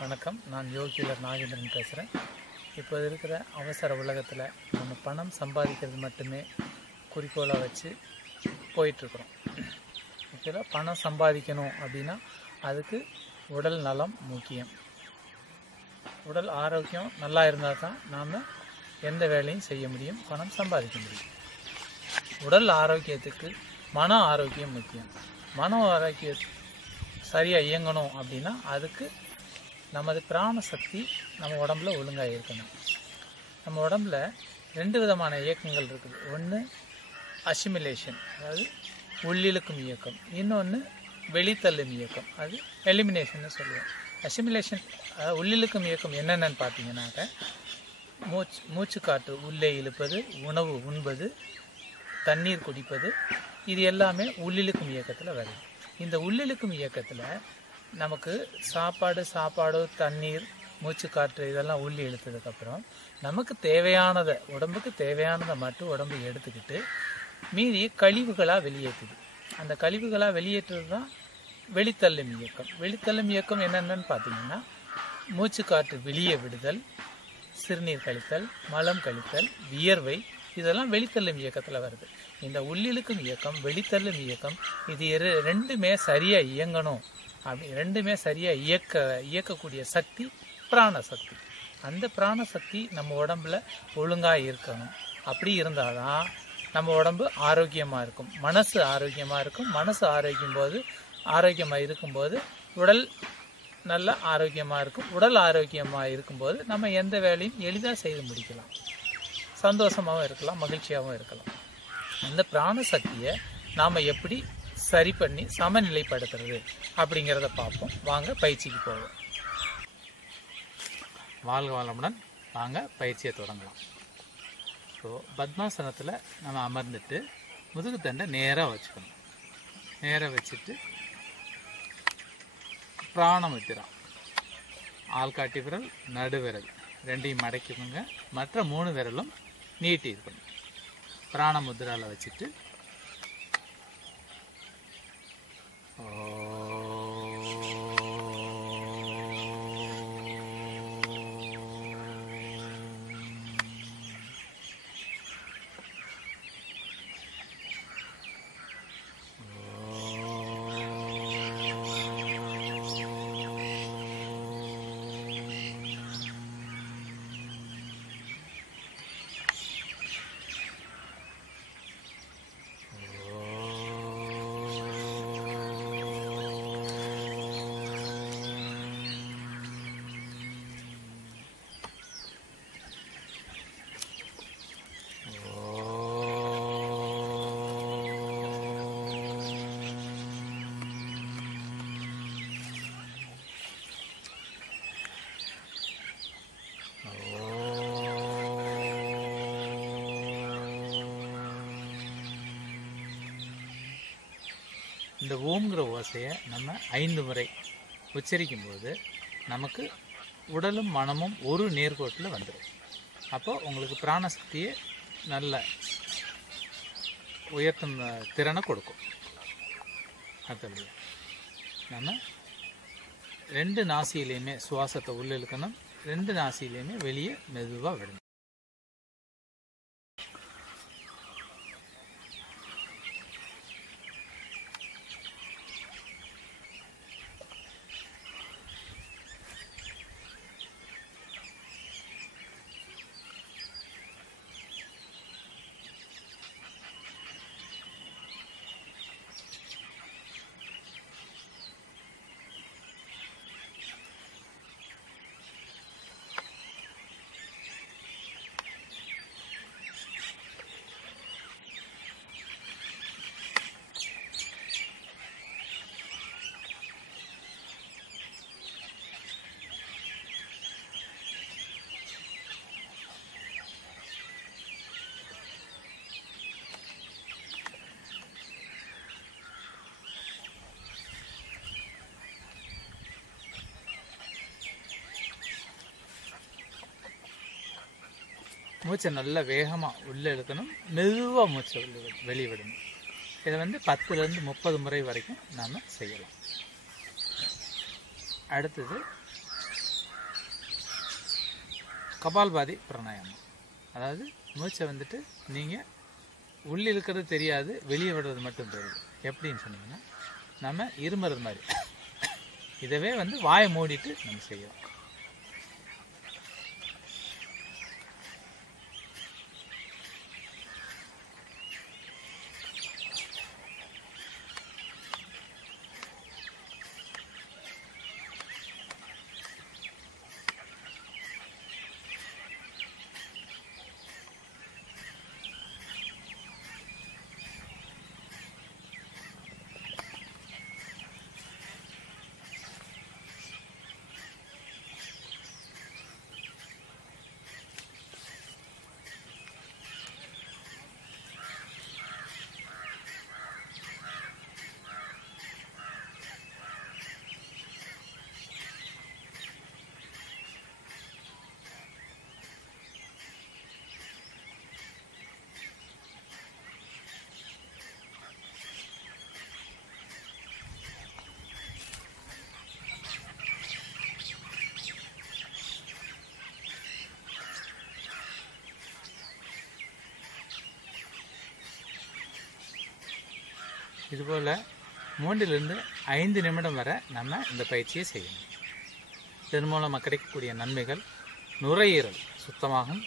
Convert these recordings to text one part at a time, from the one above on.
வணக்கம். நான் யோகிலர் நாகேந்திரன் பேசுகிறேன். இப்போ இருக்கிற அவசர உலகத்தில் நம்ம பணம் சம்பாதிக்கிறது மட்டுமே குறிக்கோளாக வச்சு போயிட்டுருக்குறோம். ஆக்சுவலாக பணம் சம்பாதிக்கணும் அப்படின்னா அதுக்கு உடல் நலம் முக்கியம். உடல் ஆரோக்கியம் நல்லா இருந்தால் தான் நாம் எந்த வேலையும் செய்ய முடியும், பணம் சம்பாதிக்க முடியும். உடல் ஆரோக்கியத்துக்கு மன ஆரோக்கியம் முக்கியம். மன ஆரோக்கியம் சரியாக இயங்கணும் அப்படின்னா அதுக்கு நமது பிராண சக்தி நம்ம உடம்புல ஒழுங்காக இருக்கணும். நம்ம உடம்புல 2 விதமான இயக்கங்கள் இருக்குது. ஒன்று அசிமிலேஷன், அதாவது உள்ளிழுக்கும் இயக்கம். இன்னொன்று வெளித்தள்ளும் இயக்கம், அது எலிமினேஷன்னு சொல்லுவோம். அசிமிலேஷன் உள்ளிழுக்கும் இயக்கம் என்னென்னு பார்த்தீங்கன்னாக்க மூச்சு காற்று உள்ளே இழுப்பது, உணவு உண்பது, தண்ணீர் குடிப்பது, இது எல்லாமே உள்ளிழுக்கும் இயக்கத்தில் வருது. இந்த உள்ளிழுக்கும் இயக்கத்தில் நமக்கு சாப்பாடு, தண்ணீர், மூச்சு காற்று இதெல்லாம் உள்ளே இழுத்ததுக்கப்புறம் நமக்கு தேவையானதை, உடம்புக்கு தேவையானதை மட்டும் உடம்பு எடுத்துக்கிட்டு மீதி கழிவுகளாக வெளியேற்றுது. அந்த கழிவுகளாக வெளியேற்றுறது தான் வெளித்தள்ளும் இயக்கம். வெளித்தள்ளும் இயக்கம் என்னென்னு பார்த்தீங்கன்னா மூச்சு காற்று வெளியே விடுதல், சிறுநீர் கழித்தல், மலம் கழித்தல், வியர்வை, இதெல்லாம் வெளித்தள்ளும் இயக்கத்தில் வருது. இந்த உள்ளிழுக்கும் இயக்கம், வெளித்தள்ளும் இயக்கம், இது ரெண்டுமே சரியாக இயங்கணும். அப்படி ரெண்டுமே சரியாக இயக்கக்கூடிய சக்தி பிராணசக்தி. அந்த பிராணசக்தி நம்ம உடம்புல ஒழுங்காக இருக்கணும். அப்படி இருந்தால் தான் நம்ம உடம்பு ஆரோக்கியமாக இருக்கும், மனசு ஆரோக்கியமாக இருக்கும். மனசு ஆரோக்கியமாக இருக்கும்போது உடல் நல்ல ஆரோக்கியமாக இருக்கும். உடல் ஆரோக்கியமாக இருக்கும்போது நம்ம எந்த வேலையும் எளிதாக செய்து முடிக்கலாம், சந்தோஷமாகவும் இருக்கலாம், மகிழ்ச்சியாகவும் இருக்கலாம். அந்த பிராணசக்தியை நாம் எப்படி சரி பண்ணி சமநிலைப்படுத்துறது அப்படிங்கிறத பார்ப்போம். வாங்க பயிற்சிக்கு போவோம். வாழ்க வளமுடன். வாங்க பயிற்சியை தொடங்கலாம். ஸோ பத்மாசனத்தில் நம்ம அமர்ந்துட்டு முதுகு தண்டை நேராக வச்சுக்கணும். நேராக வச்சுட்டு பிராணம் விட்டுறோம். ஆள்காட்டி விரல், நடுவிரல் ரெண்டையும் மடக்கிக்கோங்க. மற்ற 3 விரலும் நீட்டி இருக்கணும். பிராண முத்திரால வச்சுட்டு இந்த ஓம்ங்கிற ஓசையை நம்ம 5 முறை உச்சரிக்கும்போது நமக்கு உடலும் மனமும் ஒரு நேர்கோட்டில் வந்துடும். அப்போ உங்களுக்கு பிராணசக்தியை நல்ல உயர்த்தும் திறனை கொடுக்கும். அடுத்தபடி நம்ம 2 நாசியிலையுமே சுவாசத்தை உள்ள இழுக்கணும், 2 நாசியிலையுமே வெளியே மெதுவாக விடணும். மூச்சை நல்லா வேகமாக உள்ளே இழுக்கணும், மெதுவாக மூச்சை வெளிவிடணும். இதை 10லேருந்து 30 முறை வரைக்கும் நாம் செய்யலாம். அடுத்தது கபால்பாதி பிராணாயாமம். அதாவது மூச்சை வந்துட்டு நீங்கள் உள்ளே இருக்கிறது தெரியாது, வெளியே விடுறது மட்டும் தெரியுது. எப்படின்னு சொன்னீங்கன்னா, நம்ம இருமுறது மாதிரி இதவே வந்து வாயை மூடிட்டு நம்ம செய்யலாம். இதுபோல் 3 to 5 நிமிடம் வரை நம்ம இந்த பயிற்சியை செய்யணும். இதன் மூலமாக கிடைக்கக்கூடிய நன்மைகள்: நுரையீரல் சுத்தமாகும்,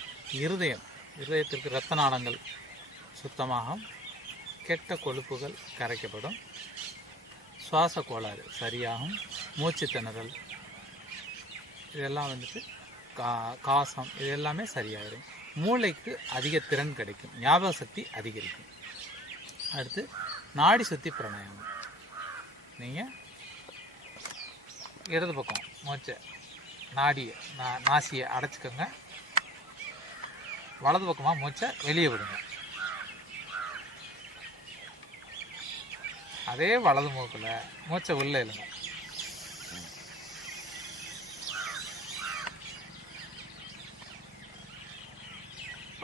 இருதயத்திற்கு இரத்த நாளங்கள் சுத்தமாகும், கெட்ட கொழுப்புகள் கரைக்கப்படும், சுவாச கோளாறு சரியாகும், மூச்சு திணறல் இதெல்லாம் வந்துட்டு காசம் இது எல்லாமே சரியாயிடும். மூளைக்கு அதிக திறன் கிடைக்கும், ஞாபக சக்தி அதிகரிக்கும். அடுத்து நாடி சுத்தி பிராணாயாமம். நீங்கள் இடது பக்கம் மூச்சை நாசியை அடைச்சிக்கோங்க, வலது பக்கமாக மூச்சை வெளியே விடுங்க. அதே வலது மூக்கில் மூச்சை உள்ளே இழுங்க.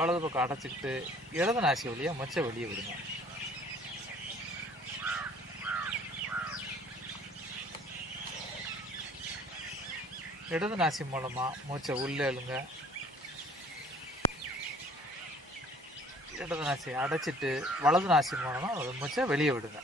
வலது பக்கம் அடைச்சிக்கிட்டு இடது நாசி வழியாக மூச்சை வெளியே விடுங்க. இடது நாசி மூலமாக மூச்சை உள்ளே இழுங்க, இடது நாசியை அடைச்சிட்டு வலது நாசி மூலமாக மூச்சை வெளியே விடுங்க.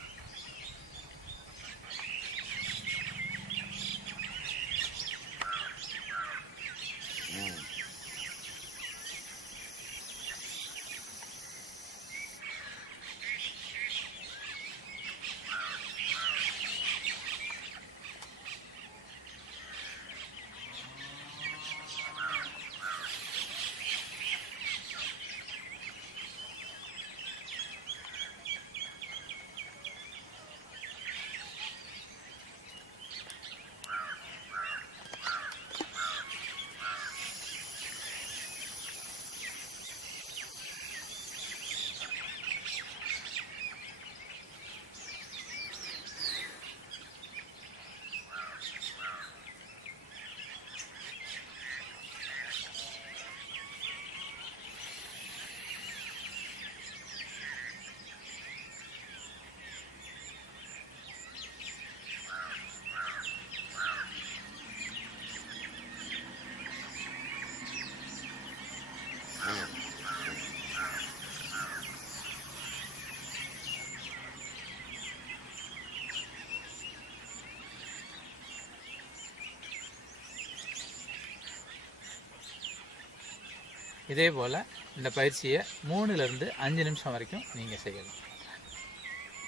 இதே போல் இந்த பயிற்சியை 3 to 5 நிமிஷம் வரைக்கும் நீங்கள் செய்யலாம்.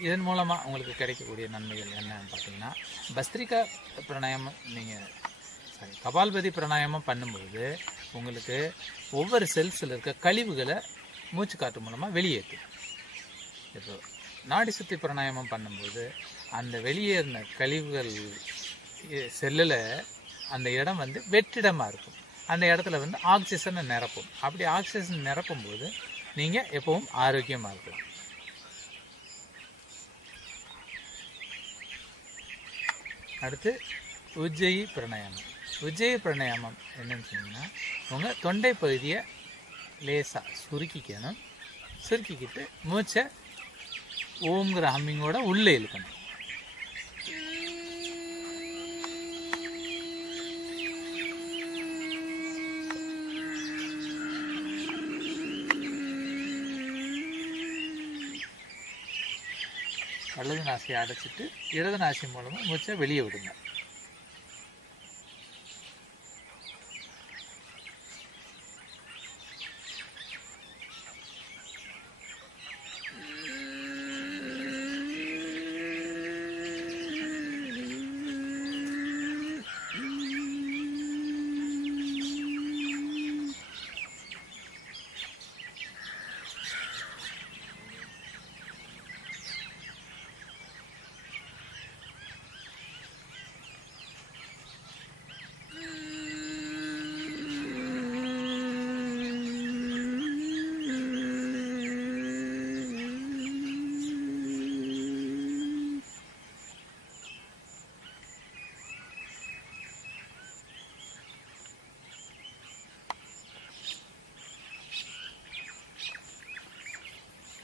இதன் மூலமாக உங்களுக்கு கிடைக்கக்கூடிய நன்மைகள் என்னன்னு பார்த்தீங்கன்னா, பஸ்திரிகா பிராணாயாமம் கபால்பதி பிராணாயாமம் பண்ணும்போது உங்களுக்கு ஒவ்வொரு செல்ஸில் இருக்க கழிவுகளை மூச்சு காற்று மூலமாக வெளியேற்றும். இப்போ நாடி சுத்தி பிராணாயாமம் பண்ணும்போது அந்த வெளியேறின கழிவுகள் செல்லில் அந்த இடம் வந்து வெற்றிடமாக இருக்கும். அந்த இடத்துல வந்து ஆக்சிஜனை நிரப்பும். அப்படி ஆக்சிஜன் நிரப்பும் போது நீங்கள் எப்பவும் ஆரோக்கியமாக இருக்கலாம். அடுத்து உஜ்ஜயி பிராணாயாமம். உஜ்ஜயி பிராணாயாமம் என்னன்னு சொன்னீங்கன்னா, உங்கள் தொண்டை பகுதியை லேசாக சுருக்கிக்கணும். சுருக்கிக்கிட்டு மூச்சை ஓம்ங்கிற ஹம்மிங்கோட உள்ளே இழுக்கணும். வலது நாசியை அடைச்சிட்டு இடது நாசி மூலமாக மூச்சை வெளியே விடுங்க.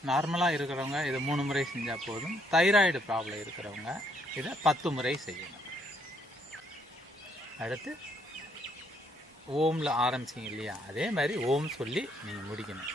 நார்மலாக இருக்கிறவங்க இதை 3 முறை செஞ்சால் போதும். தைராய்டு ப்ராப்ளம் இருக்கிறவங்க இதை 10 முறை செய்யணும். அடுத்து ஓமில் ஆரம்பிச்சிங்க இல்லையா, அதே மாதிரி ஓம் சொல்லி நீங்கள் முடிக்கணும்.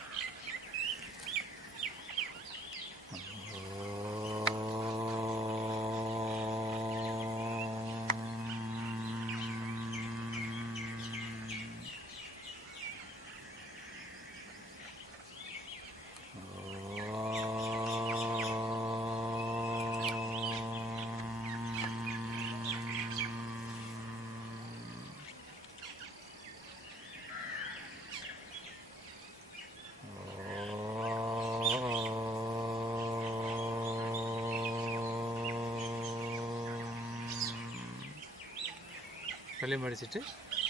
சொல்லி முடிச்சுட்டு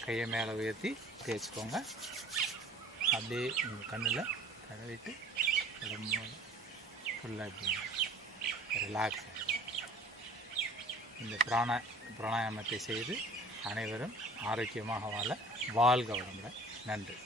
கையை மேலே உயர்த்தி தேய்ச்சிக்கோங்க. அப்படியே உங்கள் கண்ணில் தடவிட்டு ரொம்ப ஃபுல்லாக இப்படி ரிலாக்ஸ் ஆகும். இந்த பிராணாயாமத்தை செய்து அனைவரும் ஆரோக்கியமாக வாழ வாழ்க வளமுடன். நன்றி.